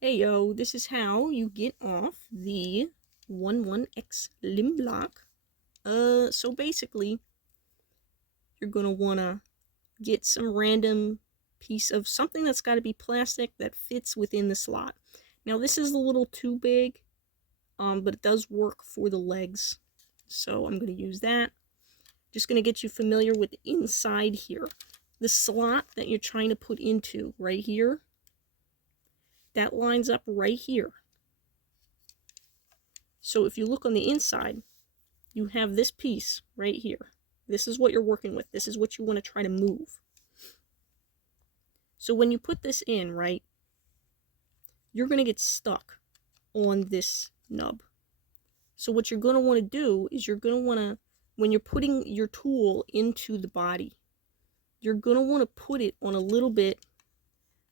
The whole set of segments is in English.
Hey yo, this is how you get off the 11x limb block. So basically, you're gonna wanna get some random piece of something that's gotta be plastic that fits within the slot. Now this is a little too big, but it does work for the legs. So I'm gonna use that. Just gonna get you familiar with the inside here. The slot that you're trying to put into right here, that lines up right here. So if you look on the inside, you have this piece right here. This is what you're working with. This is what you want to try to move. So when you put this in, right, you're going to get stuck on this nub. So what you're going to want to do is you're going to want to, when you're putting your tool into the body, you're going to want to put it on a little bit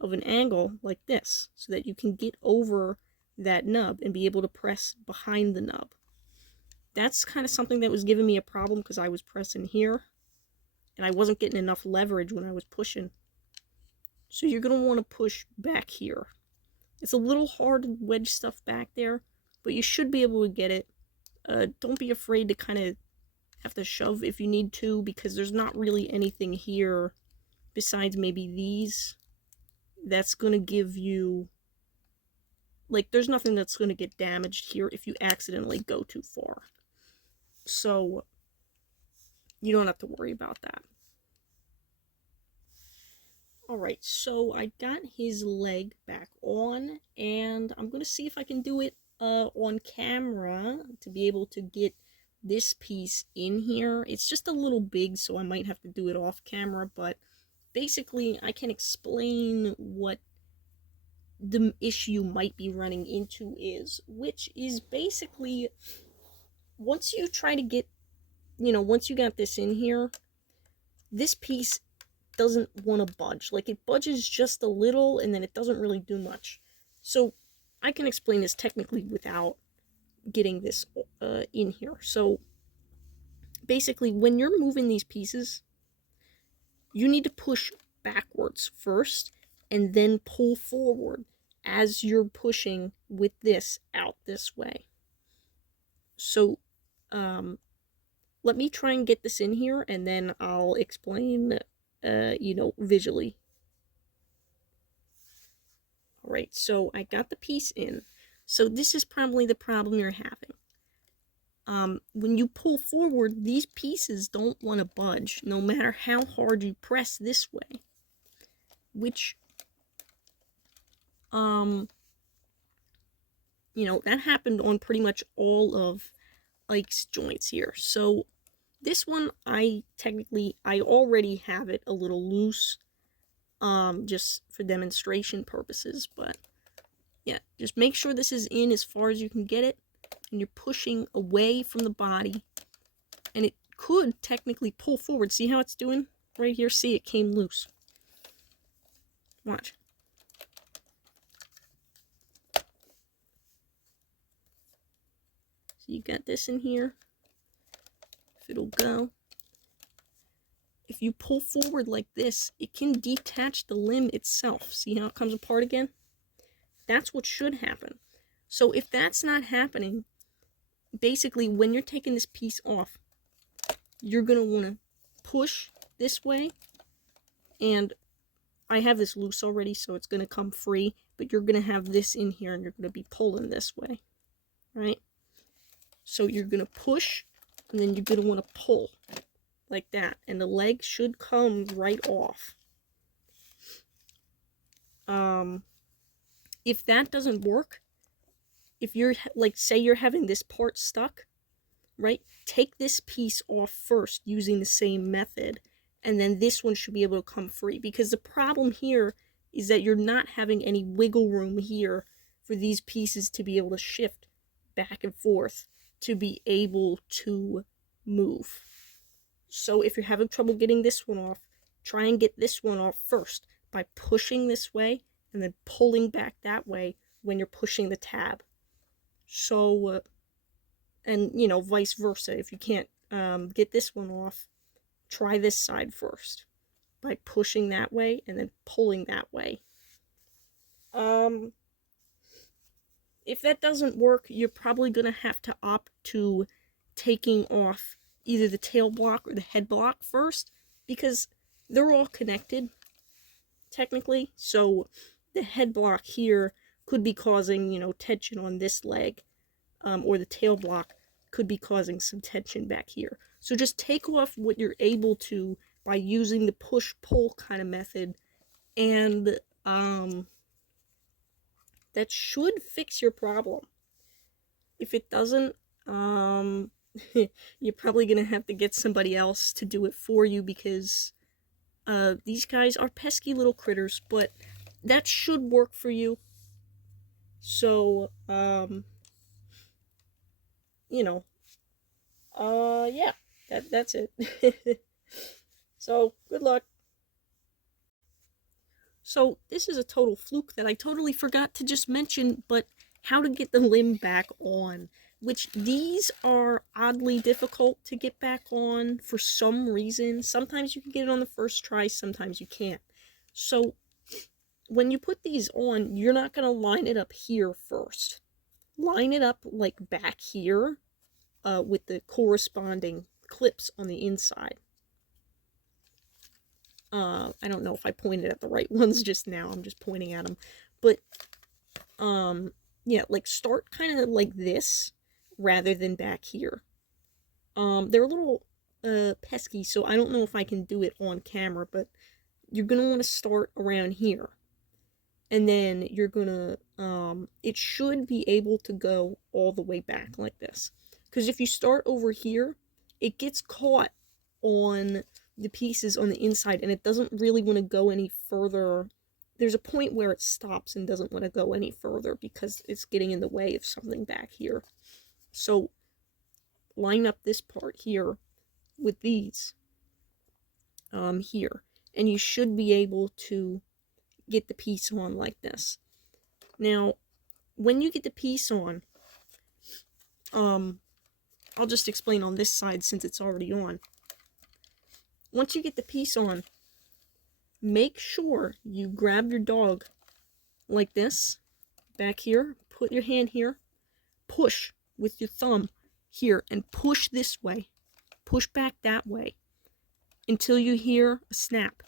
of an angle like this so that you can get over that nub and be able to press behind the nub. That's kind of something that was giving me a problem because I was pressing here and I wasn't getting enough leverage when I was pushing. So you're going to want to push back here. It's a little hard to wedge stuff back there, but you should be able to get it. Don't be afraid to kind of have to shove if you need to, because there's not really anything here besides maybe these that's going to give you, like, there's nothing that's going to get damaged here if you accidentally go too far. So you don't have to worry about that. Alright, so I got his leg back on, and I'm going to see if I can do it on camera to be able to get this piece in here. It's just a little big, so I might have to do it off camera, but basically I can explain what the issue you might be running into is, which is basically once you try to get, once you got this in here, this piece doesn't want to budge. Like, it budges just a little and then it doesn't really do much. So I can explain this technically without getting this in here. So basically, when you're moving these pieces, you need to push backwards first and then pull forward as you're pushing with this out this way. So let me try and get this in here and then I'll explain visually. Alright, so I got the piece in. So this is probably the problem you're having. When you pull forward, these pieces don't want to budge, no matter how hard you press this way. Which, that happened on pretty much all of Ike's joints here. So this one, I already have it a little loose, just for demonstration purposes, but yeah, just make sure this is in as far as you can get it, and you're pushing away from the body, and it could technically pull forward. See how it's doing right here? See, it came loose. Watch. So you got this in here. If it'll go. If you pull forward like this, it can detach the limb itself. See how it comes apart again? That's what should happen. So if that's not happening, basically when you're taking this piece off, you're going to want to push this way. And I have this loose already, so it's going to come free. But you're going to have this in here, and you're going to be pulling this way. Right? So you're going to push, and then you're going to want to pull. Like that, and the leg should come right off. If that doesn't work, if you're, like, say you're having this part stuck, right, take this piece off first using the same method, and then this one should be able to come free, because the problem here is that you're not having any wiggle room here for these pieces to be able to shift back and forth to be able to move. So if you're having trouble getting this one off, try and get this one off first by pushing this way and then pulling back that way when you're pushing the tab. So, and vice versa. If you can't get this one off, try this side first by pushing that way and then pulling that way. if that doesn't work, you're probably going to have to opt to taking off either the tail block or the head block first, because they're all connected, technically. So the head block here could be causing, you know, tension on this leg, or the tail block could be causing some tension back here. So just take off what you're able to by using the push-pull kind of method, and that should fix your problem. If it doesn't, you're probably gonna have to get somebody else to do it for you, because these guys are pesky little critters, but that should work for you. So, you know, yeah, that's it. So, good luck. So, this is a total fluke that I totally forgot to just mention, but how to get the limb back on, which these are oddly difficult to get back on for some reason. Sometimes you can get it on the first try, sometimes you can't. So, when you put these on, you're not going to line it up here first. Line it up like back here, with the corresponding clips on the inside. I don't know if I pointed at the right ones just now. I'm just pointing at them. But, yeah, like start kind of like this rather than back here. They're a little pesky, so I don't know if I can do it on camera, but you're going to want to start around here. And then you're going to, it should be able to go all the way back like this. Because if you start over here, it gets caught on the pieces on the inside, and it doesn't really want to go any further. There's a point where it stops and doesn't want to go any further because it's getting in the way of something back here. So line up this part here with these here, and you should be able to get the piece on like this. Now, when you get the piece on, I'll just explain on this side since it's already on. Once you get the piece on, make sure you grab your dog like this, back here, put your hand here, push with your thumb here, and push this way. Push back that way until you hear a snap.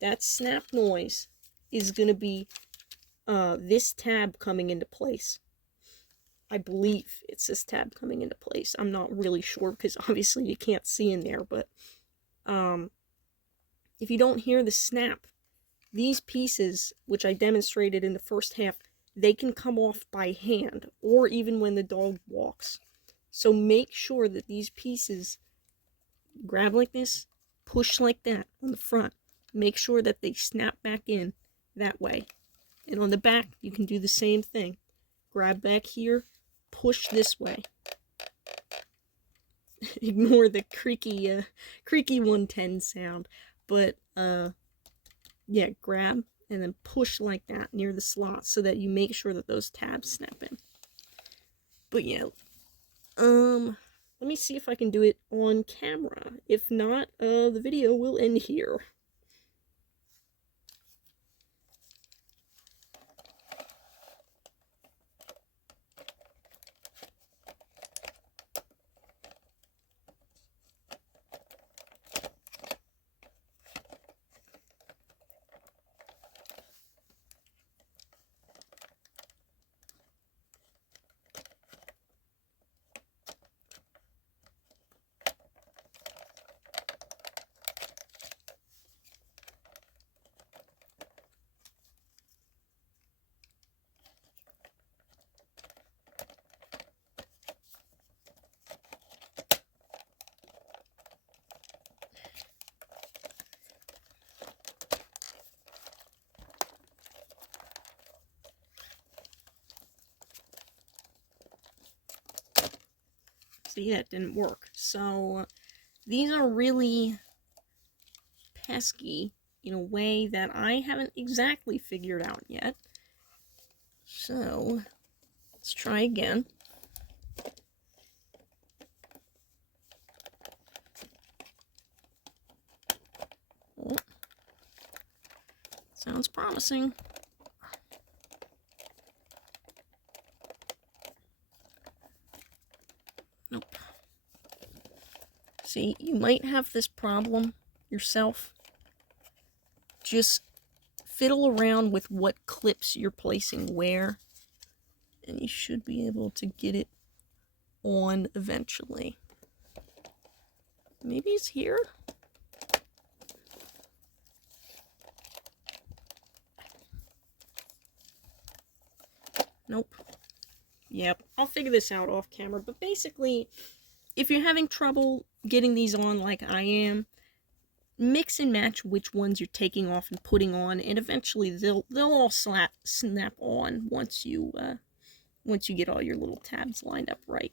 That snap noise is going to be this tab coming into place. I believe it's this tab coming into place. I'm not really sure because obviously you can't see in there, but if you don't hear the snap, these pieces, which I demonstrated in the first half, they can come off by hand or even when the dog walks. So make sure that these pieces grab like this, push like that on the front. Make sure that they snap back in that way. And on the back, you can do the same thing. Grab back here, push this way. Ignore the creaky 110 sound. But, yeah, grab and then push like that near the slot so that you make sure that those tabs snap in. But yeah, let me see if I can do it on camera. If not, the video will end here. See, that didn't work. So, these are really pesky in a way that I haven't exactly figured out yet. So, let's try again. Oh, sounds promising. See, you might have this problem yourself. Just fiddle around with what clips you're placing where, and you should be able to get it on eventually. Maybe it's here? Nope. Yep, I'll figure this out off camera, but basically, if you're having trouble getting these on like I am, mix and match which ones you're taking off and putting on, and eventually they'll all snap on once you get all your little tabs lined up right.